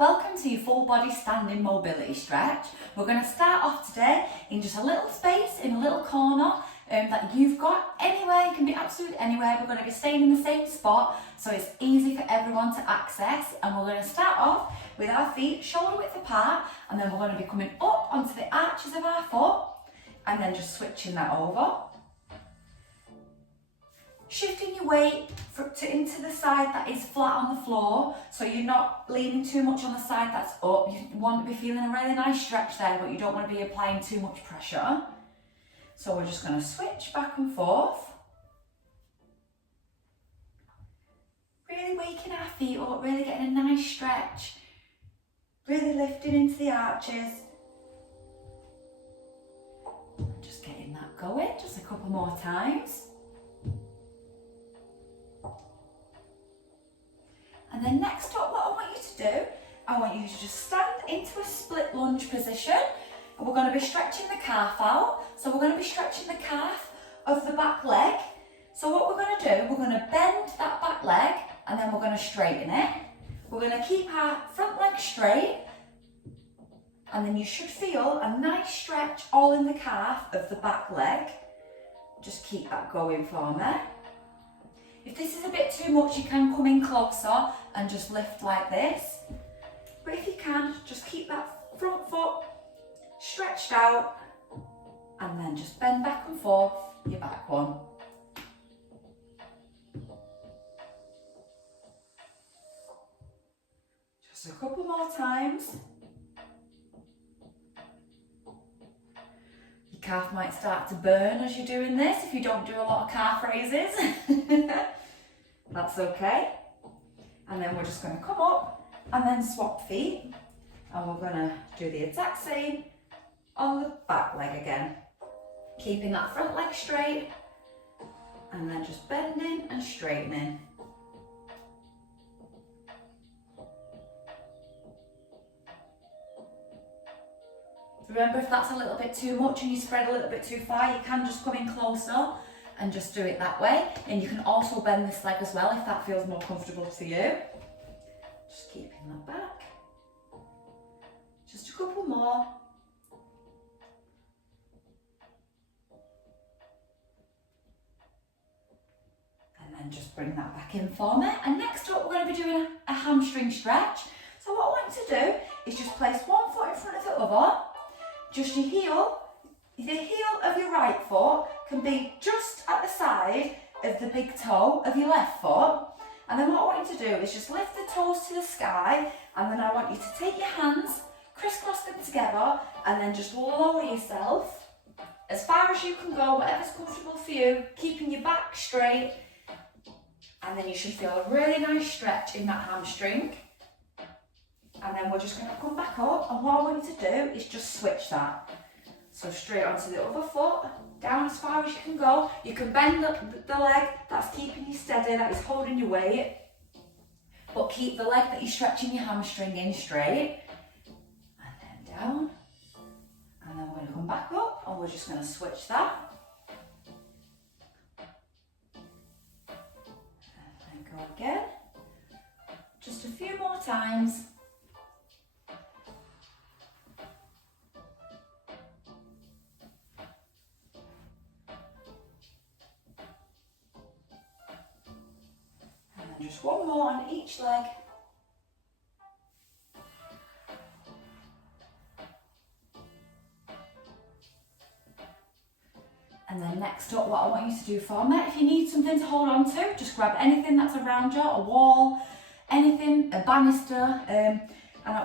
Welcome to your full body standing mobility stretch. We're going to start off today in just a little space, in a little corner that you've got anywhere. It can be absolutely anywhere. We're going to be staying in the same spot so it's easy for everyone to access, and we're going to start off with our feet shoulder width apart, and then we're going to be coming up onto the arches of our foot and then just switching that over. Shifting your weight into the side that is flat on the floor, so you're not leaning too much on the side that's up. You want to be feeling a really nice stretch there, but you don't want to be applying too much pressure. So we're just going to switch back and forth. Really waking our feet up, really getting a nice stretch. Really lifting into the arches. Just getting that going, just a couple more times. And then next up, what I want you to do, I want you to just stand into a split lunge position. And we're going to be stretching the calf out. So we're going to be stretching the calf of the back leg. So what we're going to do, we're going to bend that back leg and then we're going to straighten it. We're going to keep our front leg straight. And then you should feel a nice stretch all in the calf of the back leg. Just keep that going for me. If this is a bit too much, you can come in closer and just lift like this. But if you can, just keep that front foot stretched out and then just bend back and forth your back one. Just a couple more times. Your calf might start to burn as you're doing this if you don't do a lot of calf raises. That's okay. And then we're just going to come up and then swap feet, and we're going to do the exact same on the back leg again. Keeping that front leg straight and then just bending and straightening. Remember, if that's a little bit too much and you spread a little bit too far, you can just come in closer and just do it that way. And you can also bend this leg as well if that feels more comfortable to you. Just keeping that back. Just a couple more. And then just bring that back in for me. And next up, we're going to be doing a hamstring stretch. So what I want you to do is just place one foot in front of the other. Just your heel, the heel of your right foot can be just at the side of the big toe of your left foot. And then what I want you to do is just lift the toes to the sky, and then I want you to take your hands, crisscross them together, and then just lower yourself as far as you can go, whatever's comfortable for you, keeping your back straight. And then you should feel a really nice stretch in that hamstring. And then we're just going to come back up, and what I want you to do is just switch that. So straight onto the other foot, down as far as you can go. You can bend the leg that's keeping you steady, that is holding your weight. But keep the leg that you're stretching your hamstring in straight. And then down. And then we're going to come back up, and we're just going to switch that. And then go again. Just a few more times. Just one more on each leg. And then next up, what I want you to do for me, if you need something to hold on to, just grab anything that's around you, a wall, anything, a banister, and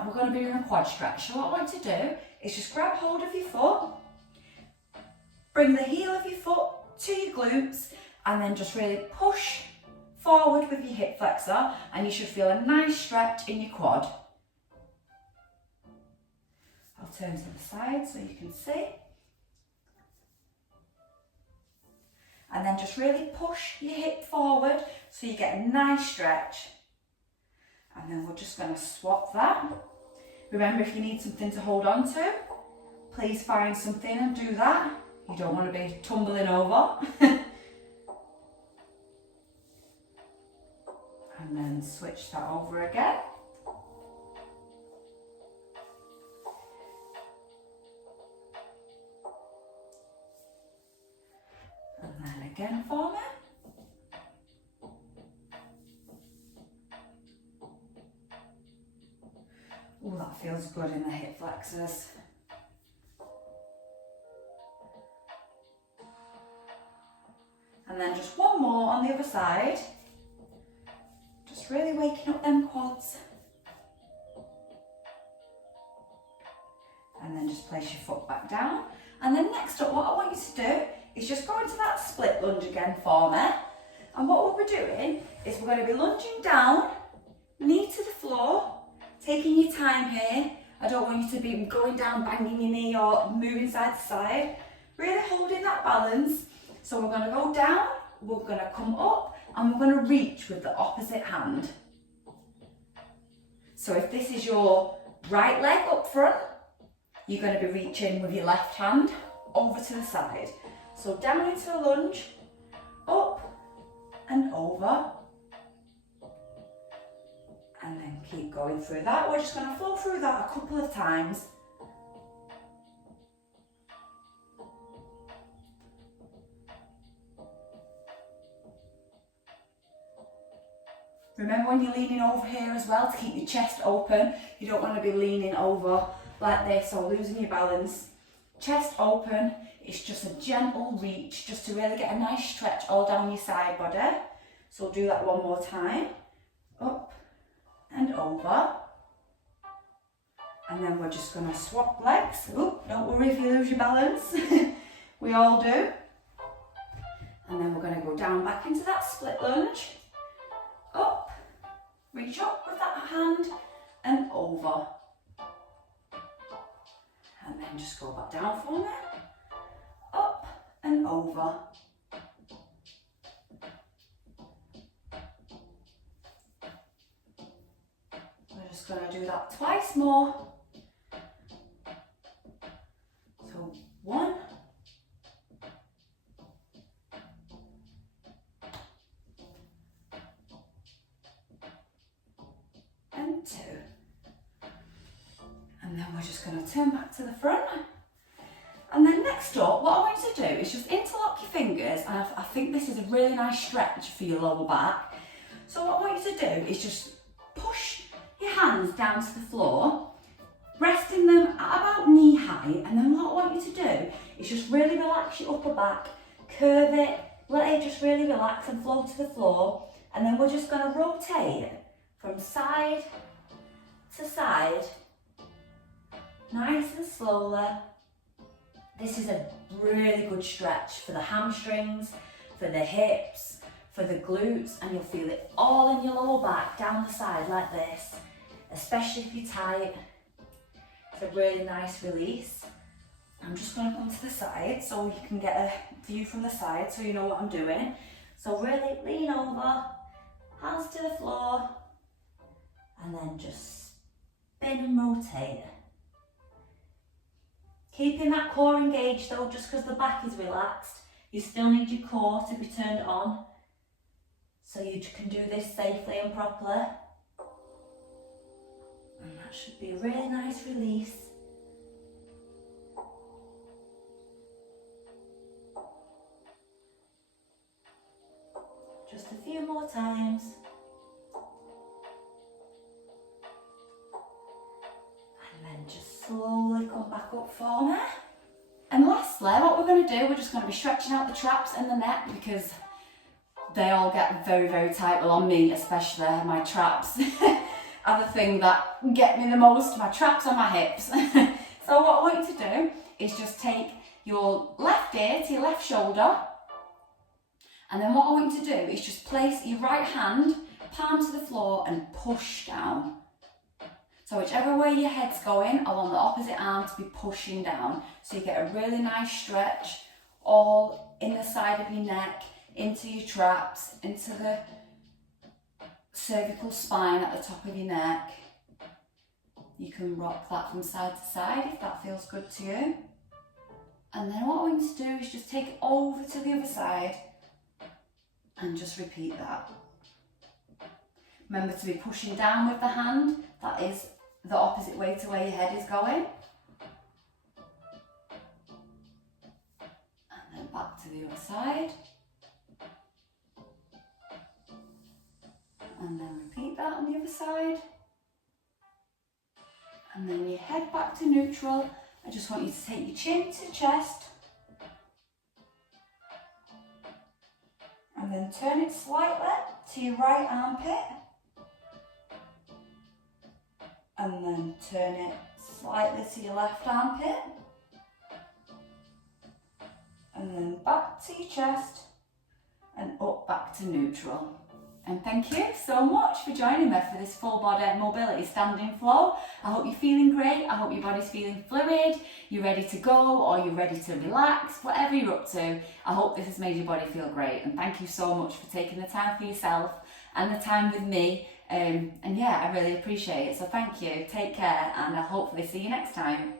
we're going to be doing a quad stretch. So what I want you to do is just grab hold of your foot, bring the heel of your foot to your glutes, and then just really push forward with your hip flexor, and you should feel a nice stretch in your quad. I'll turn to the side so you can see. And then just really push your hip forward so you get a nice stretch. And then we're just going to swap that. Remember, if you need something to hold on to, please find something and do that. You don't want to be tumbling over. And then switch that over again. Oh, that feels good in the hip flexors. And then just one more on the other side. Just really waking up them quads. And then just place your foot back down. And then next up, what I want you to do is just go into that split lunge again for me. And what we'll be doing is we're going to be lunging down, knee to the floor, taking your time here. I don't want you to be going down, banging your knee or moving side to side. Really holding that balance. So we're going to go down, we're going to come up, and we're going to reach with the opposite hand. So if this is your right leg up front, you're going to be reaching with your left hand over to the side. So down into a lunge, up and over. And then keep going through that. We're just going to flow through that a couple of times. Remember when you're leaning over here as well to keep your chest open. You don't want to be leaning over like this or losing your balance. Chest open, it's just a gentle reach just to really get a nice stretch all down your side body. So we'll do that one more time. Up and over. And then we're just going to swap legs. Ooh, don't worry if you lose your balance. We all do. And then we're going to go down back into that split lunge. Up, reach up with that hand and over. And then just go back down for me. Up and over. We're just going to do that twice more. So 1. And 2. And then we're just going to turn back to the front. And then next up, what I want you to do is just interlock your fingers, and I think this is a really nice stretch for your lower back. So what I want you to do is just push your hands down to the floor, resting them at about knee height, and then what I want you to do is just really relax your upper back, curve it, let it just really relax and flow to the floor, and then we're just going to rotate from side to side, nice and slowly. This is a really good stretch for the hamstrings, for the hips, for the glutes, and you'll feel it all in your lower back, down the side like this, especially if you're tight. It's a really nice release. I'm just going to come to the side so you can get a view from the side so you know what I'm doing. So really lean over, hands to the floor, and then just spin and rotate. Keeping that core engaged though, just because the back is relaxed, you still need your core to be turned on so you can do this safely and properly. And that should be a really nice release. Just a few more times. And then just slowly come back up for me. And lastly, what we're going to do, we're just going to be stretching out the traps and the neck because they all get very, very tight. Well, on me especially, my traps are the thing that get me the most, my traps and my hips. So what I want you to do is just take your left ear to your left shoulder, and then what I want you to do is just place your right hand, palm to the floor, and push down. So whichever way your head's going, I want the opposite arm to be pushing down. So you get a really nice stretch all in the side of your neck, into your traps, into the cervical spine at the top of your neck. You can rock that from side to side if that feels good to you. And then what I want you to do is just take it over to the other side and just repeat that. Remember to be pushing down with the hand, that is the opposite way to where your head is going. And then back to the other side. And then repeat that on the other side. And then your head back to neutral. I just want you to take your chin to chest. And then turn it slightly to your right armpit. And then turn it slightly to your left armpit. And then back to your chest and up back to neutral. And thank you so much for joining me for this full body mobility standing flow. I hope you're feeling great. I hope your body's feeling fluid. You're ready to go, or you're ready to relax, whatever you're up to. I hope this has made your body feel great. And thank you so much for taking the time for yourself and the time with me. And yeah, I really appreciate it. So thank you. Take care, and I'll hopefully see you next time.